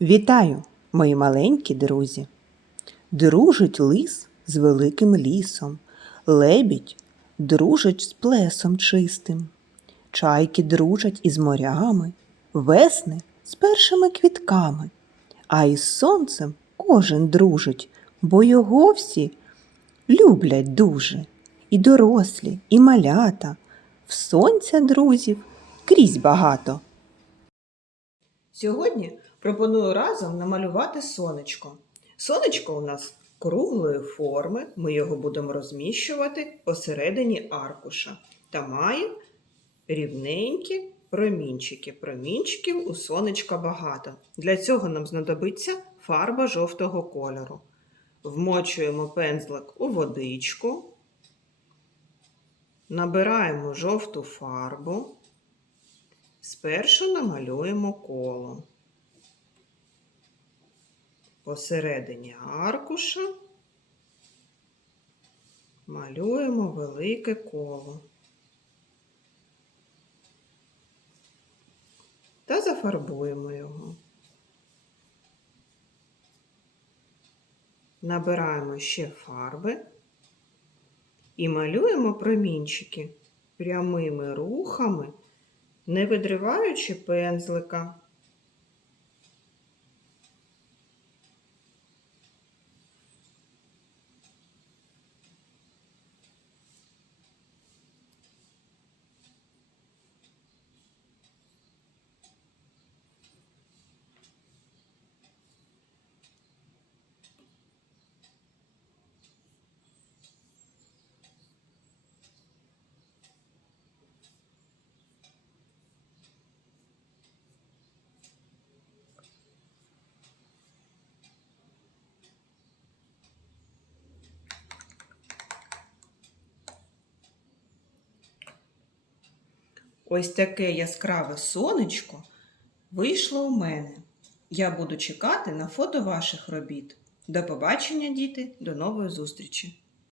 Вітаю, мої маленькі друзі. Дружить лис з великим лісом, лебідь дружить з плесом чистим, чайки дружать із морями, весни з першими квітками, а із сонцем кожен дружить, бо його всі люблять дуже. І дорослі, і малята. В сонця друзів крізь багато. Сьогодні пропоную разом намалювати сонечко. Сонечко у нас круглої форми, ми його будемо розміщувати посередині аркуша та має рівненькі промінчики. Промінчиків у сонечка багато. Для цього нам знадобиться фарба жовтого кольору. Вмочуємо пензлик у водичку, набираємо жовту фарбу. Спершу намалюємо коло. Посередині аркуша малюємо велике коло. Та зафарбуємо його. Набираємо ще фарби і малюємо промінчики прямими рухами не видриваючи пензлика. Ось таке яскраве сонечко вийшло у мене. Я буду чекати на фото ваших робіт. До побачення, діти, до нової зустрічі!